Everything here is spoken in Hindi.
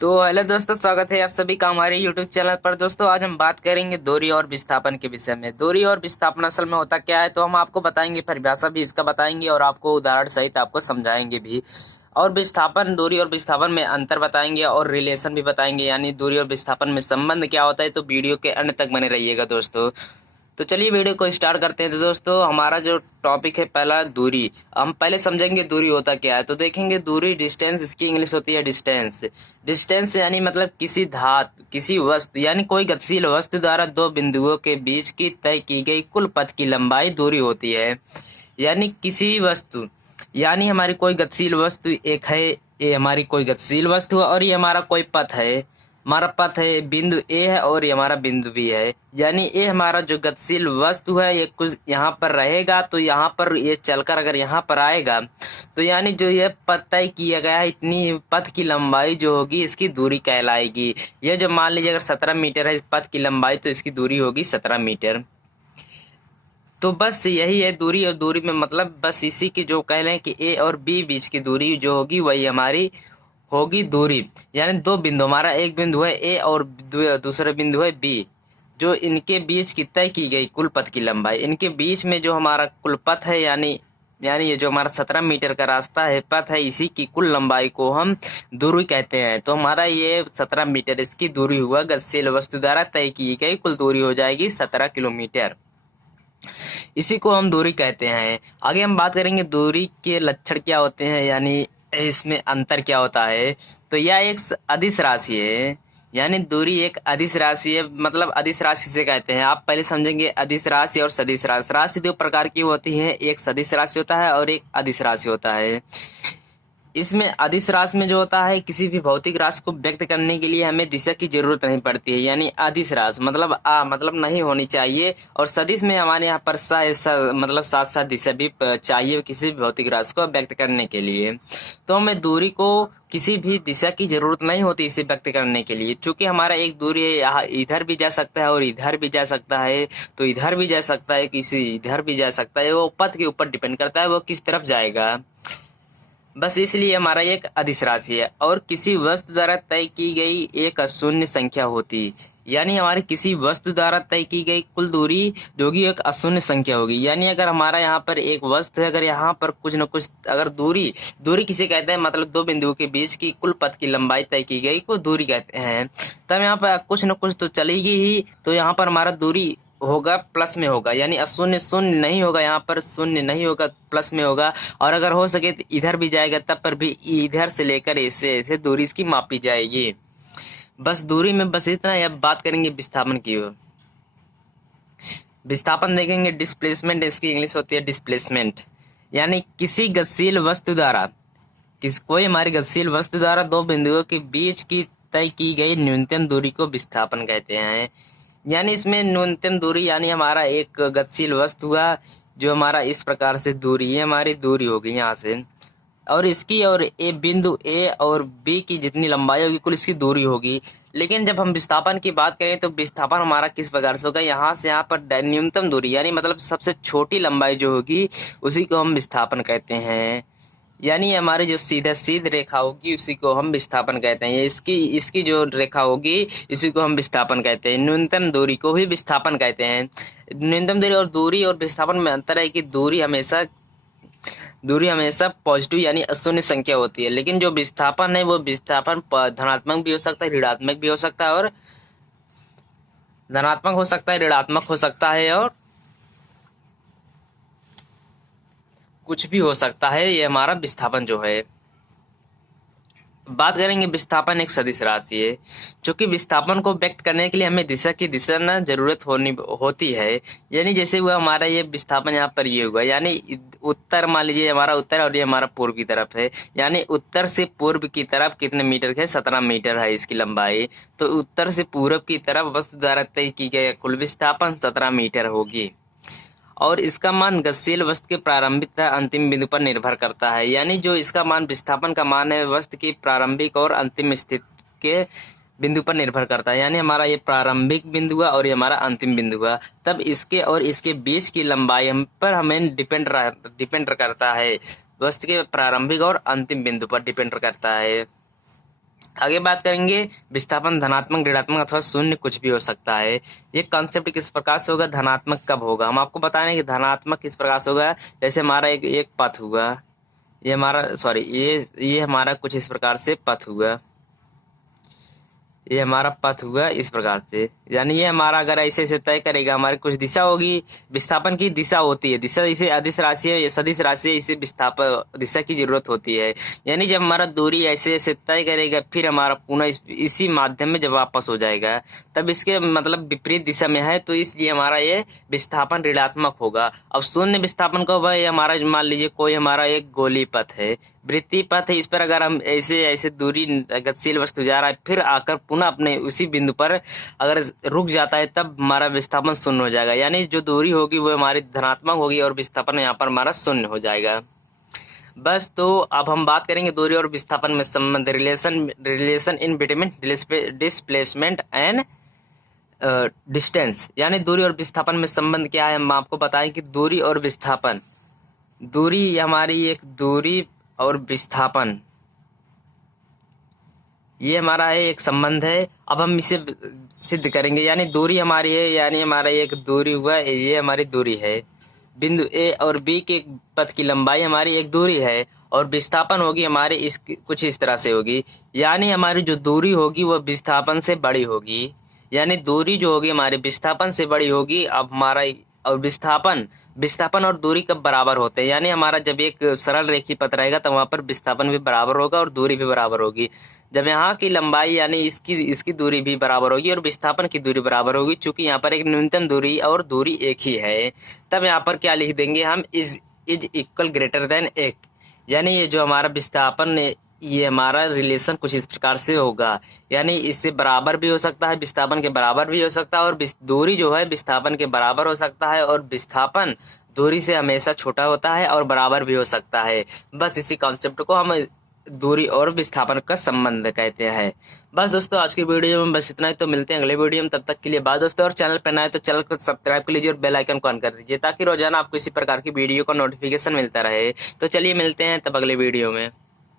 तो हेलो दोस्तों, स्वागत है आप सभी का हमारे यूट्यूब चैनल पर। दोस्तों आज हम बात करेंगे दूरी और विस्थापन के विषय में। दूरी और विस्थापन असल में होता क्या है, तो हम आपको बताएंगे, परिभाषा भी इसका बताएंगे और आपको उदाहरण सहित आपको समझाएंगे भी। और विस्थापन, दूरी और विस्थापन में अंतर बताएंगे और रिलेशन भी बताएंगे, यानी दूरी और विस्थापन में संबंध क्या होता है। तो वीडियो के अंत तक बने रहिएगा दोस्तों। तो चलिए वीडियो को स्टार्ट करते हैं। तो दोस्तों हमारा जो टॉपिक है पहला, दूरी। हम पहले समझेंगे दूरी होता क्या है। तो देखेंगे दूरी, डिस्टेंस, इसकी इंग्लिश होती है डिस्टेंस। डिस्टेंस यानी मतलब किसी धातु, किसी वस्तु यानी कोई गतिशील वस्तु द्वारा दो बिंदुओं के बीच की तय की गई कुल पथ की लंबाई दूरी होती है। यानी किसी वस्तु, यानी हमारी कोई गतिशील वस्तु एक है, ये हमारी कोई गतिशील वस्तु है और ये हमारा कोई पथ है। हमारा पथ है, बिंदु ए है और ये हमारा बिंदु बी है। यानी ये हमारा जो गतिशील वस्तु है ये कुछ यहाँ पर रहेगा, तो यहाँ पर ये चलकर अगर यहाँ पर आएगा तो यानी जो ये पथ तय किया गया है, इतनी पथ की लंबाई जो होगी इसकी दूरी कहलाएगी। ये जो मान लीजिए अगर 17 मीटर है इस पथ की लंबाई, तो इसकी दूरी होगी 17 मीटर। तो बस यही है दूरी। और दूरी में मतलब बस इसी की जो कह लें कि ए और बी बीच की दूरी जो होगी वही हमारी होगी दूरी। यानी दो बिंदु, हमारा एक बिंदु है ए और दूसरा बिंदु है बी, जो इनके बीच की तय की गई कुल पथ की लंबाई, इनके बीच में जो हमारा कुल पथ है, यानी ये जो हमारा 17 मीटर का रास्ता है, पथ है, इसी की कुल लंबाई को हम दूरी कहते हैं। तो हमारा ये 17 मीटर इसकी दूरी हुआ, गतिशील वस्तु द्वारा तय की गई कुल दूरी हो जाएगी 17 किलोमीटर। इसी को हम दूरी कहते हैं। आगे हम बात करेंगे दूरी के लक्षण क्या होते हैं, यानी इसमें अंतर क्या होता है। तो यह एक अदिश राशि है, यानी दूरी एक अदिश राशि है। मतलब अदिश राशि से कहते हैं, आप पहले समझेंगे अदिश राशि और सदिश राशि। राशि दो प्रकार की होती है, एक सदिश राशि होता है और एक अदिश राशि होता है। इसमें अदिश राशि में जो होता है, किसी भी भौतिक राशि को व्यक्त करने के लिए हमें दिशा की जरूरत नहीं पड़ती है, यानी अदिश राशि मतलब मतलब नहीं होनी चाहिए। और सदिश में हमारे यहाँ पर मतलब साथ साथ दिशा भी चाहिए किसी भी भौतिक राशि को व्यक्त करने के लिए। तो हमें दूरी को किसी भी दिशा की जरूरत नहीं होती इसे व्यक्त करने के लिए, क्योंकि हमारा एक दूरी है, यहाँ इधर भी जा सकता है और इधर भी जा सकता है, तो इधर भी जा सकता है, किसी इधर भी जा सकता है। वो पथ के ऊपर डिपेंड करता है वो किस तरफ जाएगा, बस इसलिए हमारा एक अदिश राशि है। और किसी वस्तु द्वारा तय की गई एक अशून्य संख्या होती, यानी हमारी किसी वस्तु द्वारा तय की गई कुल दूरी जो कि एक अशून्य संख्या होगी। यानी अगर हमारा यहाँ पर एक वस्तु है, अगर यहाँ पर कुछ न कुछ, अगर दूरी दूरी किसे कहते हैं, मतलब दो बिंदुओं के बीच की कुल पथ की लंबाई तय की गई को दूरी कहते हैं। तब यहाँ पर कुछ न कुछ तो चलेगी ही, तो यहाँ पर हमारा दूरी होगा प्लस में होगा, यानी अशून्य शून्य नहीं होगा, यहाँ पर शून्य नहीं होगा, प्लस में होगा। और अगर हो सके तो इधर भी जाएगा, तब पर भी इधर से लेकर ऐसे ऐसे दूरी इसकी मापी जाएगी। बस दूरी में बस इतना ही। अब बात करेंगे विस्थापन की। विस्थापन देखेंगे, डिस्प्लेसमेंट, इसकी इंग्लिश होती है डिस्प्लेसमेंट। यानी किसी गतिशील वस्तु द्वारा, कोई हमारी गतिशील वस्तु द्वारा दो बिंदुओं के बीच की तय की गई न्यूनतम दूरी को विस्थापन कहते हैं। यानी इसमें न्यूनतम दूरी, यानी हमारा एक गतिशील वस्तु हुआ जो हमारा इस प्रकार से दूरी है, हमारी दूरी होगी यहाँ से, और इसकी और ए बिंदु ए और बी की जितनी लंबाई होगी कुल इसकी दूरी होगी। लेकिन जब हम विस्थापन की बात करें तो विस्थापन हमारा किस प्रकार से होगा, यहाँ से यहाँ पर न्यूनतम दूरी, यानी मतलब सबसे छोटी लंबाई जो होगी उसी को हम विस्थापन कहते हैं। यानी हमारी जो सीधी रेखा होगी उसी को हम विस्थापन कहते हैं। इसकी इसकी जो रेखा होगी इसी को हम विस्थापन कहते हैं। न्यूनतम दूरी को भी विस्थापन कहते हैं। न्यूनतम दूरी और विस्थापन में अंतर है कि दूरी हमेशा पॉजिटिव यानी अशून्य संख्या होती है, लेकिन जो विस्थापन है वो विस्थापन धनात्मक भी हो सकता है, ऋणात्मक भी हो सकता है, और धनात्मक हो सकता है, ऋणात्मक हो सकता है, और कुछ भी हो सकता है। ये हमारा विस्थापन जो है। बात करेंगे, विस्थापन एक सदिश राशि है, जो कि विस्थापन को व्यक्त करने के लिए हमें दिशा न जरूरत होती है। यानी जैसे हुआ हमारा ये विस्थापन, यहाँ पर ये हुआ, यानी उत्तर, मान लीजिए हमारा उत्तर और ये हमारा पूर्व की तरफ है, यानी उत्तर से पूर्व की तरफ कितने मीटर है, 17 मीटर है इसकी लंबाई। तो उत्तर से पूर्व की तरफ वस्तु द्वारा तय की गई कुल विस्थापन 17 मीटर होगी। और इसका मान गतिशील वस्तु के प्रारंभिक तथा अंतिम बिंदु पर निर्भर करता है। यानी जो इसका मान, विस्थापन का मान है, वस्तु की प्रारंभिक और अंतिम स्थिति के बिंदु पर निर्भर करता है। यानी हमारा ये प्रारंभिक बिंदु हुआ और ये हमारा अंतिम बिंदु हुआ, तब इसके और इसके बीच की लंबाई हम पर हमें डिपेंड करता है। वस्तु के प्रारंभिक और अंतिम बिंदु पर डिपेंड करता है। आगे बात करेंगे विस्थापन धनात्मक, ऋणात्मक अथवा शून्य कुछ भी हो सकता है। ये कॉन्सेप्ट किस प्रकार से होगा, धनात्मक कब होगा, हम आपको बताएंगे कि धनात्मक किस प्रकार से होगा। जैसे हमारा एक पथ हुआ, ये हमारा सॉरी ये हमारा कुछ इस प्रकार से पथ हुआ, ये हमारा पथ हुआ इस प्रकार से, यानी ये हमारा अगर ऐसे ऐसे तय करेगा, हमारी कुछ दिशा होगी। विस्थापन की दिशा होती है, दिशा इसे अदिश राशि है, सदिश राशि है, इसे विस्थापन दिशा की जरूरत होती है। यानी जब हमारा दूरी ऐसे ऐसे तय करेगा, फिर हमारा पुनः इसी माध्यम में जब वापस हो जाएगा, तब इसके मतलब विपरीत दिशा में है, तो इसलिए हमारा ये विस्थापन ऋणात्मक होगा। अब शून्य विस्थापन कब है, हमारा मान लीजिए कोई हमारा एक गोली पथ है, वृत्तीय पथ है, इस पर अगर हम ऐसे ऐसे दूरी गतिशील वस्तु जा रहा है, फिर आकर पुनः अपने उसी बिंदु पर अगर रुक जाता है, तब हमारा विस्थापन शून्य हो जाएगा। यानी जो दूरी होगी वो हमारी धनात्मक होगी और विस्थापन यहाँ पर हमारा शून्य हो जाएगा। बस, तो अब हम बात करेंगे दूरी और विस्थापन में संबंध, relation in between displacement and distance. यानी दूरी और विस्थापन में संबंध क्या है, हम आपको बताएं कि दूरी और विस्थापन, दूरी हमारी एक दूरी और विस्थापन, ये हमारा है एक संबंध है। अब हम इसे सिद्ध करेंगे। यानी दूरी हमारी है, यानी हमारा एक दूरी हुआ, ये हमारी दूरी है, बिंदु ए और बी के पथ की लंबाई हमारी एक दूरी है, और विस्थापन होगी हमारी इस कुछ इस तरह से होगी। यानी हमारी जो दूरी होगी वह विस्थापन से बड़ी होगी, यानी दूरी जो होगी हमारी विस्थापन से बड़ी होगी। अब हमारा और विस्थापन और दूरी कब बराबर होते हैं, यानी हमारा जब एक सरल रेखीय पथ रहेगा तो वहां पर विस्थापन भी बराबर होगा और दूरी भी बराबर होगी। जब यहाँ की लंबाई यानी इसकी दूरी भी बराबर होगी और विस्थापन की दूरी बराबर होगी, चूंकि यहाँ पर एक न्यूनतम दूरी और दूरी एक ही है, तब यहाँ पर क्या लिख देंगे हम, इज इक्वल ग्रेटर देन एक। यानी ये जो हमारा विस्थापन, ये हमारा रिलेशन कुछ इस प्रकार से होगा, यानी इससे बराबर भी हो सकता है, विस्थापन के बराबर भी हो सकता है, और दूरी जो है विस्थापन के बराबर हो सकता है, और विस्थापन दूरी से हमेशा छोटा होता है और बराबर भी हो सकता है। बस इसी कॉन्सेप्ट को हम दूरी और विस्थापन का संबंध कहते हैं। बस दोस्तों, आज की वीडियो में बस इतना ही। तो मिलते हैं अगले वीडियो में, तब तक के लिए बाय दोस्तों। और चैनल पर नए तो चैनल को सब्सक्राइब कर लीजिए और बेल आइकन को ऑन कर दीजिए, ताकि रोजाना आपको इसी प्रकार की वीडियो का नोटिफिकेशन मिलता रहे। तो चलिए मिलते हैं तब अगले वीडियो में।